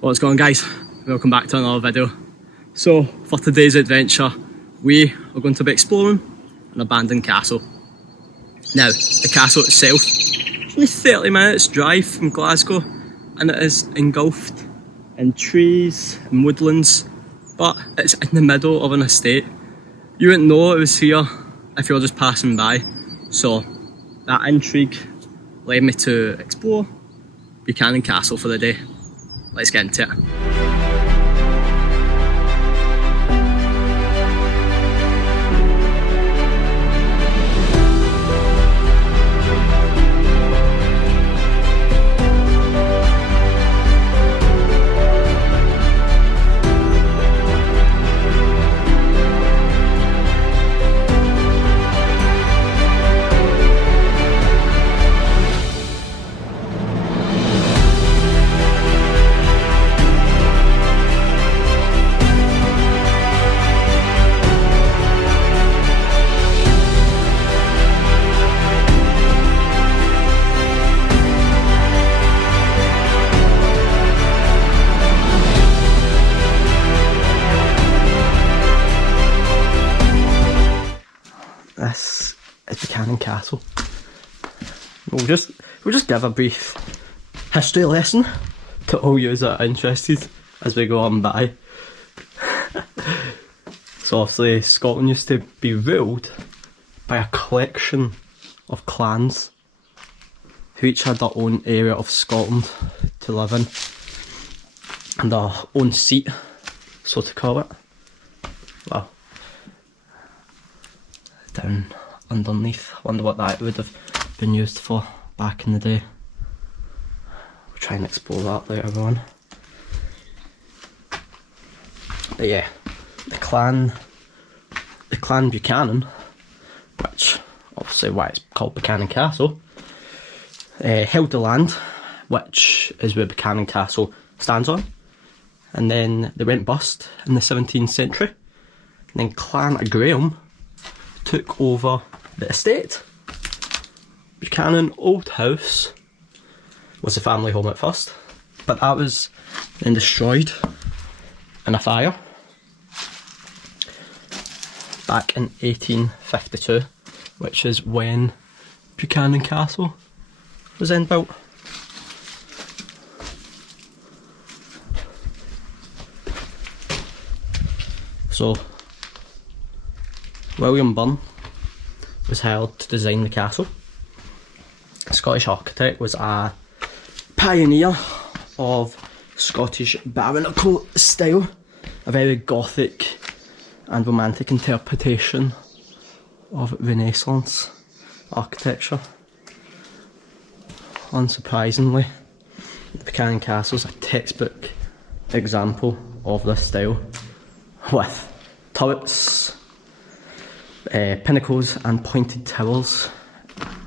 What's going on, guys? Welcome back to another video. So for today's adventure we are going to be exploring an abandoned castle. Now the castle itself is only 30 minutes drive from Glasgow and it is engulfed in trees and woodlands, but it's in the middle of an estate. You wouldn't know it was here if you were just passing by, so that intrigue led me to explore Buchanan Castle for the day. Let's get into it. This is Buchanan Castle. We'll just give a brief history lesson to all you that are interested as we go on by. So obviously Scotland used to be ruled by a collection of clans who each had their own area of Scotland to live in and their own seat, so to call it. Well, down underneath, wonder what that would have been used for back in the day. We'll try and explore that later on. But yeah, the clan Buchanan, which obviously why it's called Buchanan Castle, held the land, which is where Buchanan Castle stands on, and then they went bust in the 17th century, and then Clan Graham took over the estate. Buchanan Old House was the family home at first, but that was then destroyed in a fire back in 1852, which is when Buchanan Castle was then built. So William Byrne was hired to design the castle. A Scottish architect, was a pioneer of Scottish baronial style, a very Gothic and romantic interpretation of Renaissance architecture. Unsurprisingly, the Buchanan Castle is a textbook example of this style, with turrets, pinnacles and pointed towers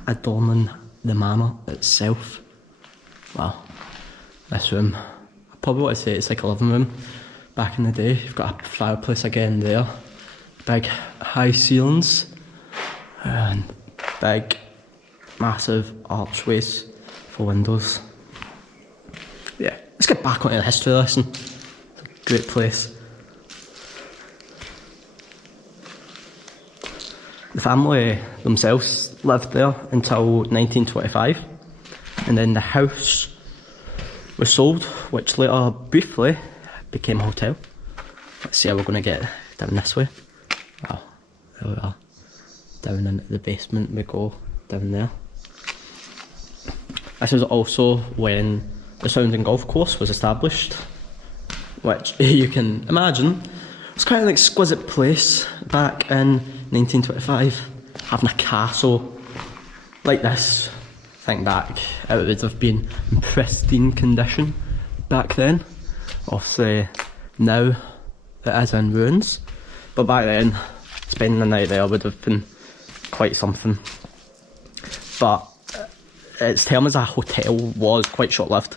adorning the manor itself. Wow, this room, I probably want to say it's like a living room back in the day. You've got a fireplace again there, big high ceilings and big massive archways for windows. Yeah, let's get back onto the history lesson. It's a great place. The family themselves lived there until 1925, and then the house was sold, which later briefly became a hotel. Let's see how we're going to get down this way. Wow, there we are. Down into the basement we go, down there. This was also when the Sounding Golf Course was established, which you can imagine it's quite an exquisite place back in 1925, having a castle like this. Think back, it would have been in pristine condition back then. Obviously now it is in ruins, but back then spending the night there would have been quite something. But its term as a hotel was quite short-lived.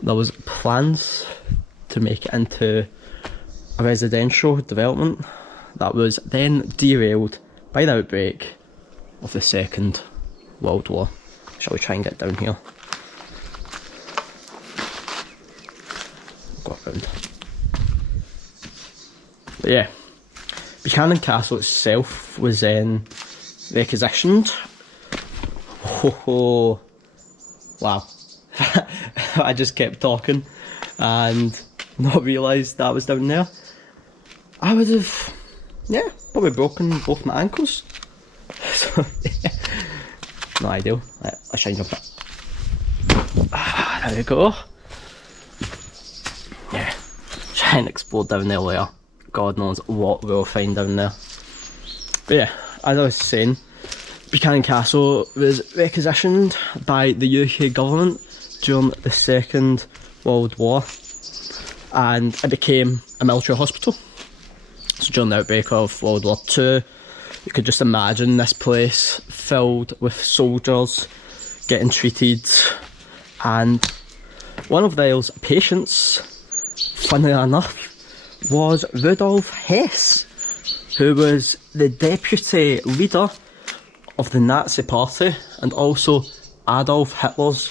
There was plans to make it into a residential development that was then derailed by the outbreak of the Second World War. Shall we try and get down here? Go around. But yeah, Buchanan Castle itself was then requisitioned. Oh, wow. I just kept talking and not realised that was down there. I would have, yeah, probably broken both my ankles. So, yeah. Not ideal. I shine up it. There we go. Yeah, try and explore down there later. God knows what we'll find down there. But yeah, as I was saying, Buchanan Castle was requisitioned by the UK government during the Second World War, and it became a military hospital. So during the outbreak of World War II, you could just imagine this place filled with soldiers getting treated, and one of those patients, funnily enough, was Rudolf Hess, who was the deputy leader of the Nazi Party and also Adolf Hitler's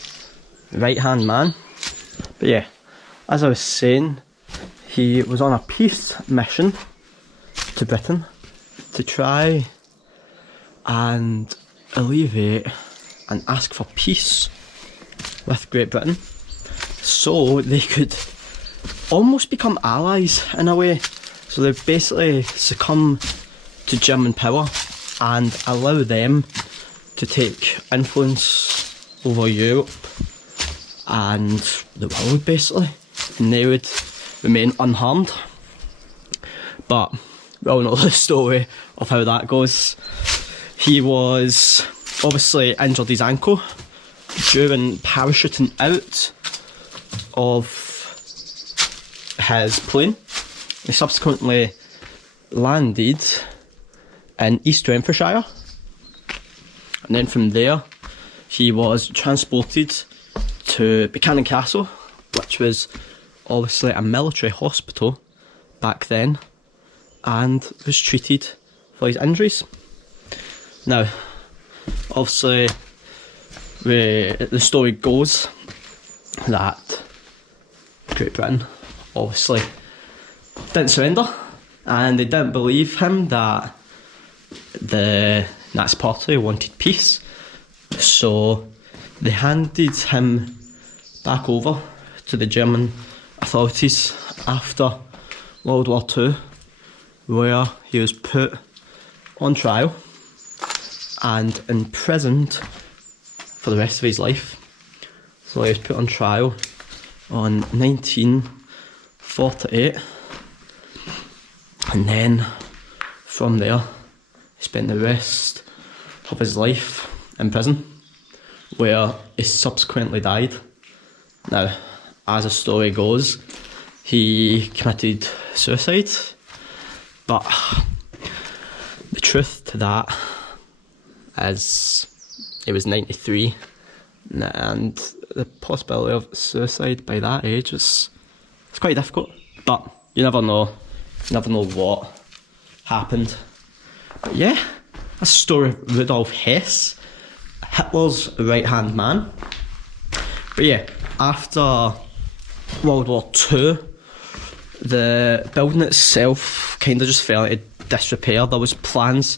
right-hand man. But yeah, as I was saying, he was on a peace mission to Britain to try and alleviate and ask for peace with Great Britain, so they could almost become allies in a way. So they basically succumb to German power and allow them to take influence over Europe and the world, basically, and they would remain unharmed. But we all know the story of how that goes. He was obviously injured his ankle during parachuting out of his plane. He subsequently landed in East Renfrewshire, and then from there he was transported to Buchanan Castle, which was obviously a military hospital back then, and was treated for his injuries. Now, obviously, the story goes that Great Britain obviously didn't surrender, and they didn't believe him that the Nazi Party wanted peace, so they handed him back over to the German authorities after World War II, where he was put on trial and imprisoned for the rest of his life. So he was put on trial on 1948, and then from there he spent the rest of his life in prison, where he subsequently died. Now, as the story goes, he committed suicide, but the truth to that is he was 93, and the possibility of suicide by that age is quite difficult. But you never know. You never know what happened. But yeah, that's the story of Rudolf Hess, Hitler's right-hand man. But yeah, after World War II, the building itself kind of just fell into disrepair. There was plans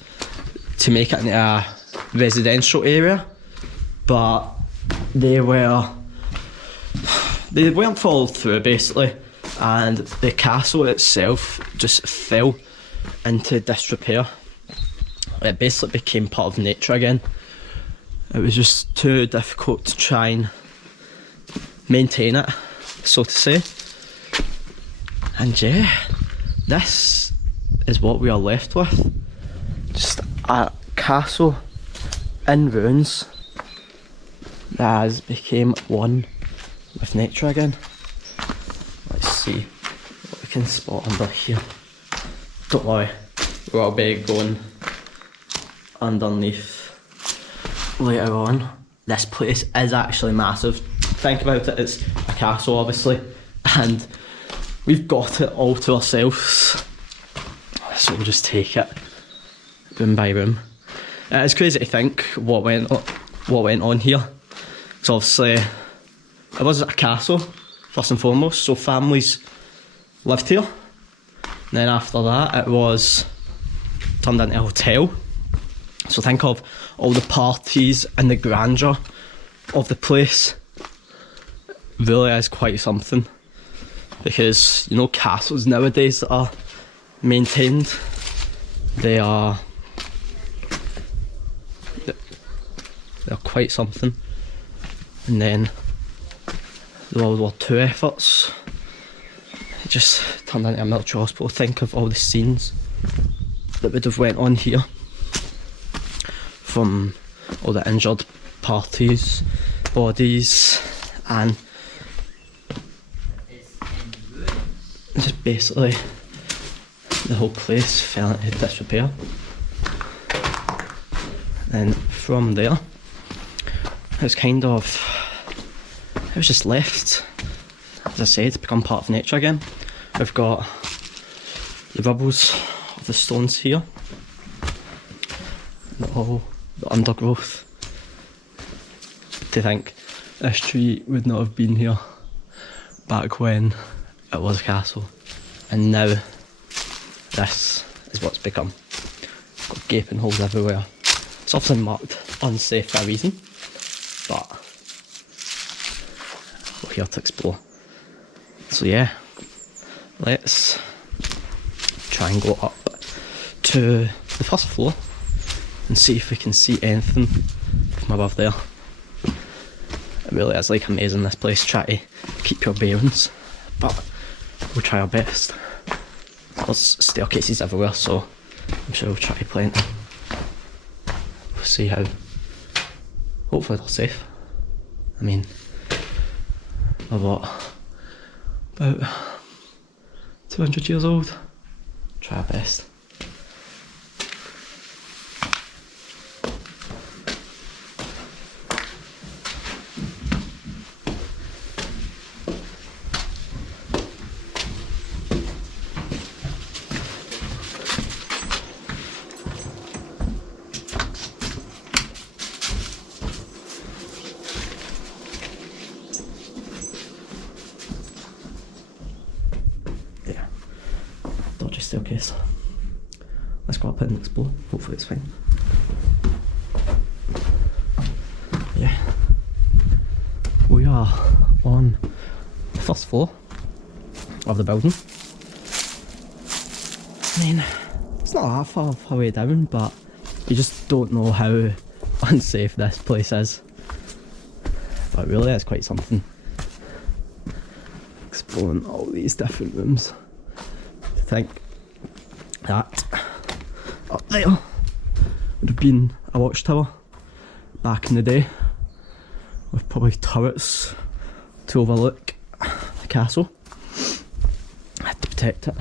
to make it into a residential area, but they weren't followed through, basically, and the castle itself just fell into disrepair. It basically became part of nature again. It was just too difficult to try and maintain it, so to say. And yeah, this is what we are left with. Just a castle in ruins that has become one with nature again. Let's see what we can spot under here. Don't worry, we'll be going underneath later on. This place is actually massive. Think about it, it's a castle obviously, and we've got it all to ourselves, so we'll just take it room by room. It's crazy to think what went on here. So obviously it was a castle, first and foremost. So families lived here. And then after that, it was turned into a hotel. So think of all the parties and the grandeur of the place. Really is quite something, because you know, castles nowadays that are maintained, they're quite something. And then the World War II efforts, it just turned into a military hospital. Think of all the scenes that would have went on here, from all the injured parties, bodies, and just basically the whole place fell into disrepair. And from there, it was just left, as I said, to become part of nature again. We've got the rubbles of the stones here, and all the undergrowth. To think this tree would not have been here back when it was a castle, and now this is what's become. Got gaping holes everywhere. It's often marked unsafe for a reason, but we're here to explore. So yeah, let's try and go up to the first floor and see if we can see anything from above there. It really is like amazing, this place. Try to keep your bearings, but we'll try our best. There's staircases everywhere, so I'm sure we'll try plenty. We'll see how. Hopefully they're safe. I mean, they're what? About 200 years old. Try our best. Staircase. Let's go up and explore. Hopefully it's fine. Yeah. We are on the first floor of the building. I mean, it's not that far away down, but you just don't know how unsafe this place is. But really it's quite something. Exploring all these different rooms. To think that up there would have been a watchtower back in the day, with probably turrets to overlook the castle, to protect it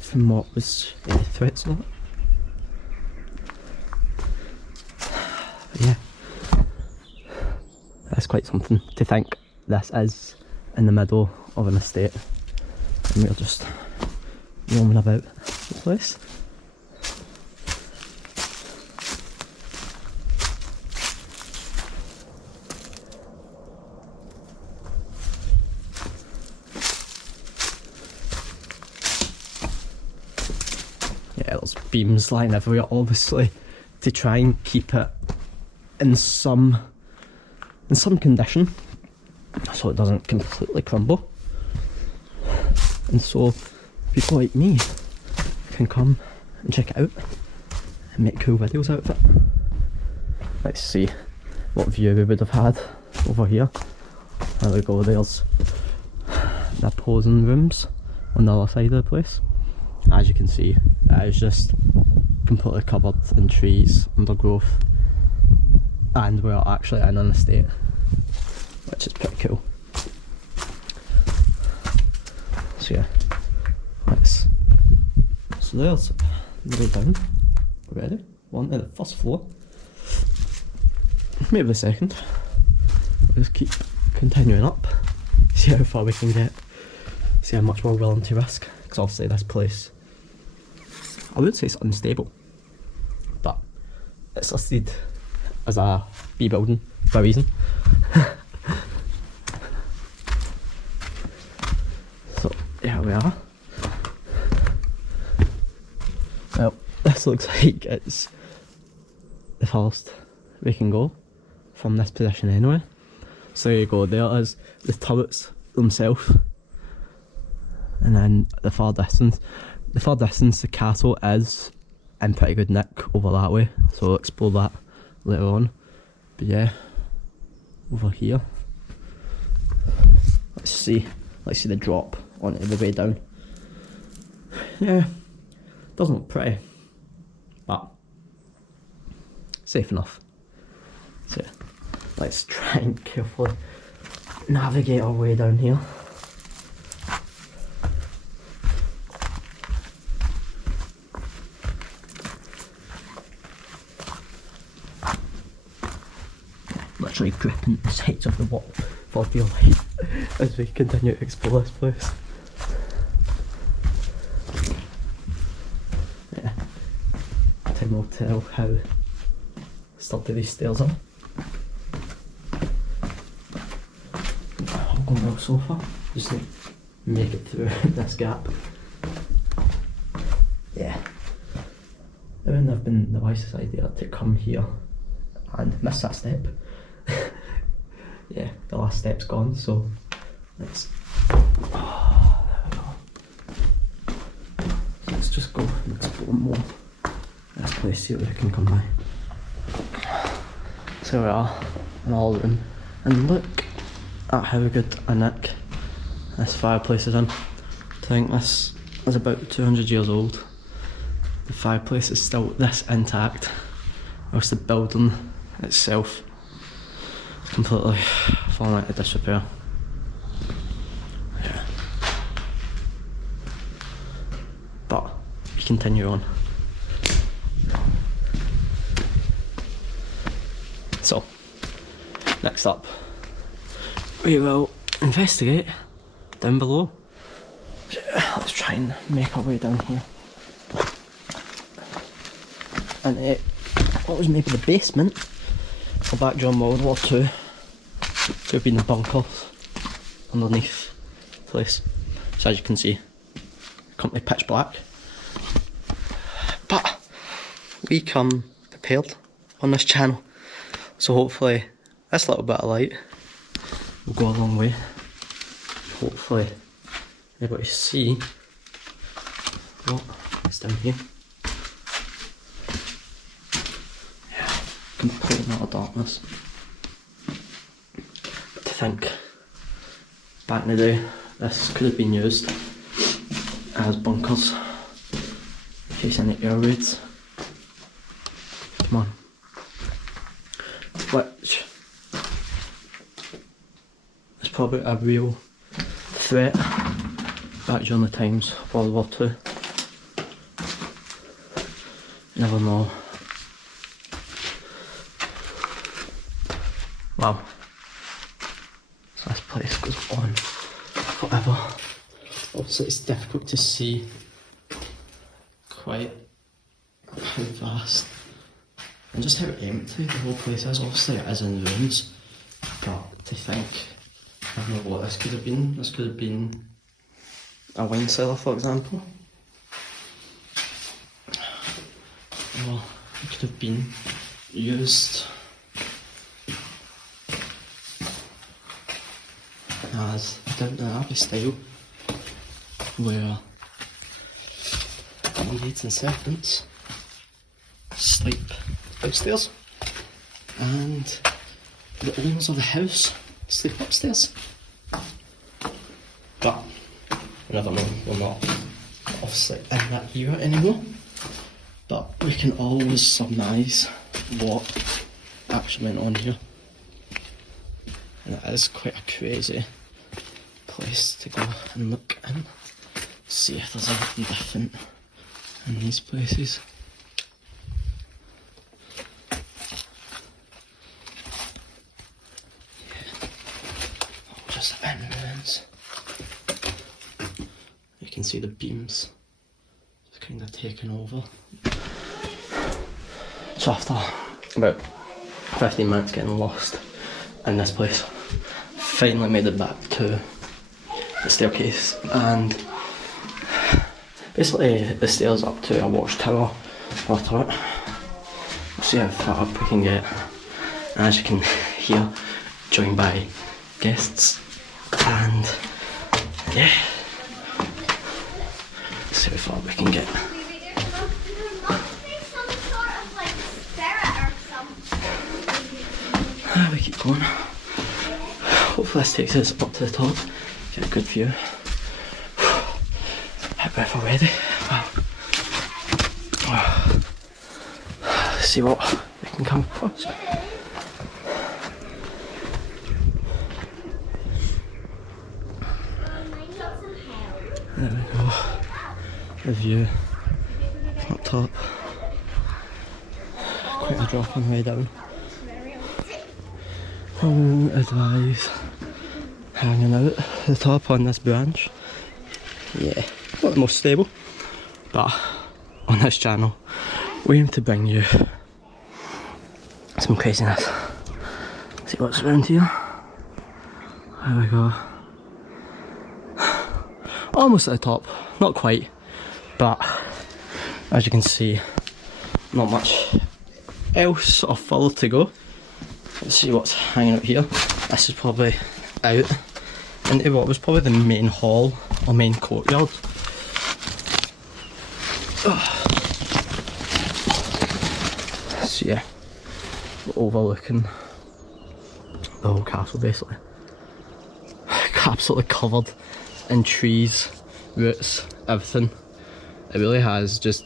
from what was any threats on it. But yeah, that's quite something. To think this is in the middle of an estate and we're just roaming about the place. Yeah, there's beams lying everywhere, obviously, to try and keep it in some condition, so it doesn't completely crumble. And so people like me can come and check it out and make cool videos out of it. Let's see what view we would have had over here. There we go, there's the opposing rooms on the other side of the place. As you can see, it is just completely covered in trees, undergrowth, and we're actually in an estate, which is pretty cool. So yeah, so there's the way down already. One to the first floor, maybe the second. We'll just keep continuing up, see how far we can get, see how much we're willing to risk, because obviously this place, I would say it's unstable, but it's listed as a B building for a reason. we are. Well, this looks like it's the farthest we can go from this position anyway. So there you go, there is the turrets themselves. And then the far distance, the castle is in pretty good nick over that way, so we'll explore that later on. But yeah, over here, let's see the drop on the way down. Yeah, doesn't look pretty, but safe enough. So yeah, let's try and carefully navigate our way down here. Literally gripping the sides of the wall for dear life as we continue to explore this place. Yeah, time will tell how sturdy these stairs are. I'll go well so far, just to make it through this gap. Yeah, it wouldn't have been the wisest idea to come here and miss that step. Yeah, the last step's gone, so let's there we go. So let's just go and explore more this place, see what we can come by. So we are in our room, and look at how good a nick this fireplace is in. I think this is about 200 years old. The fireplace is still this intact, whilst the building itself completely falling into disrepair. Yeah. But we continue on. So, next up, we will investigate down below. Let's try and make our way down here. And what was maybe the basement, or back during World War II, could have been the bunkers underneath the place. So as you can see, completely pitch black. But we come prepared on this channel, so hopefully this little bit of light will go a long way. Hopefully be able to see what is down here. Yeah, completely utter darkness. But to think, back in the day, this could have been used as bunkers in case any air raids. Come on. Which is probably a real threat back during the times of World War II. You never know. Wow. So this place goes on forever. Also, it's difficult to see quite how vast and just how empty the whole place is. Obviously it is in ruins, but to think, I don't know what this could have been. This could have been a wine cellar, for example. Or it could have been used as Downton Abbey style, where maids and servants sleep downstairs and the owners of the house sleep upstairs. But you never know, we're not obviously in that era anymore, but we can always surmise what actually went on here. And it is quite a crazy place to go and look in, see if there's anything different in these places. Just in ruins. You can see the beams just kind of taken over. So after about 15 minutes getting lost in this place, finally made it back to the staircase, and basically the stairs up to a watchtower or turret. We'll see how far up we can get. And as you can hear, joined by guests, and yeah, let's see how far we can get. We keep going. Hopefully this takes us up to the top, get a good view. Hit breath already. Wow. Let's see what we can come across. There we go. The view from up top. Quite a drop on the way down. Won't advise hanging out at the top on this branch. Yeah, not the most stable, but on this channel we aim to bring you some craziness. See what's around here. There we go. Almost at the top, not quite, but as you can see, not much else or further to go. Let's see what's hanging out here. This is probably out into what was probably the main hall or main courtyard. So yeah, we're overlooking the whole castle basically. Absolutely covered in trees, roots, everything. It really has just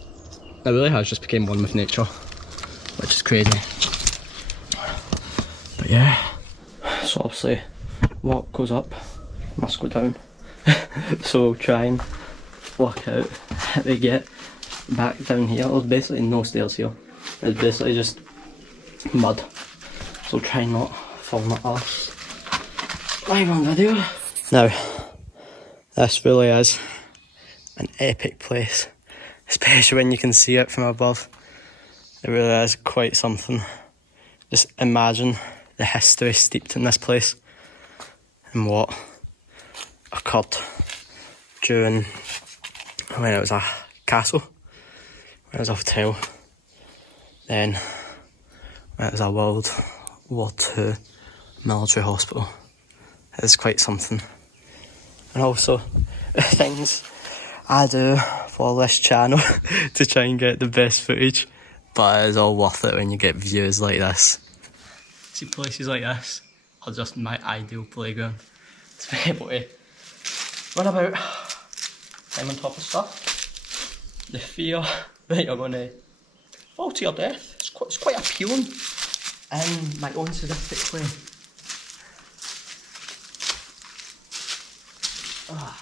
become one with nature, which is crazy. But yeah, so obviously what goes up must go down. So we'll try and work out how to get back down here. There's basically no stairs here. It's basically just mud. So try not fall on my arse. Live on video. Now, this really is an epic place, especially when you can see it from above. It really is quite something. Just imagine the history steeped in this place and what occurred during when it was a castle, when it was a hotel, then when it was a World War II military hospital. It's quite something. And also things I do for this channel to try and get the best footage, but it is all worth it when you get views like this. See, places like this are just my ideal playground to be able to run about, climb on top of stuff. The fear that you're going to fall to your death, it's quite appealing in my own sadistic way. Right.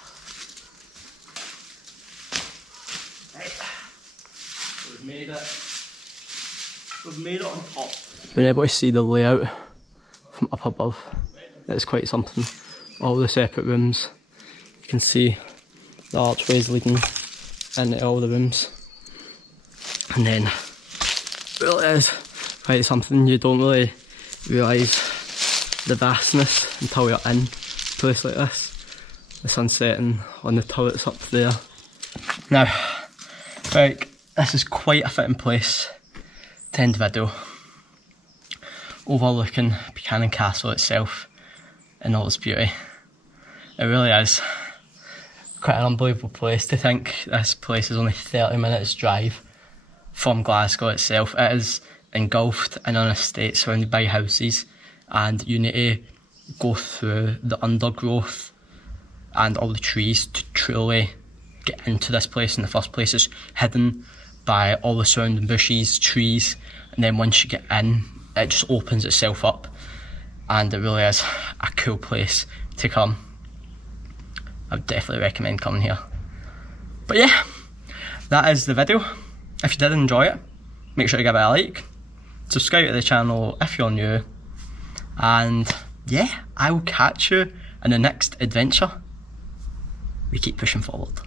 We've made it on top. Being able to see the layout from up above, it's quite something. All the separate rooms, you can see the archways leading into all the rooms. And then, well, it is quite something. You don't really realise the vastness until you're in a place like this. The sun setting on the turrets up there. Now, right, this is quite a fitting place to end video. Overlooking Buchanan Castle itself in all its beauty. It really is quite an unbelievable place. To think this place is only 30 minutes drive from Glasgow itself. It is engulfed in an estate surrounded by houses, and you need to go through the undergrowth and all the trees to truly get into this place in the first place. It's hidden by all the surrounding bushes, trees, and then once you get in, it just opens itself up, and it really is a cool place to come. I would definitely recommend coming here. But yeah, that is the video. If you did enjoy it, make sure to give it a like, subscribe to the channel if you're new, and yeah, I will catch you in the next adventure. We keep pushing forward.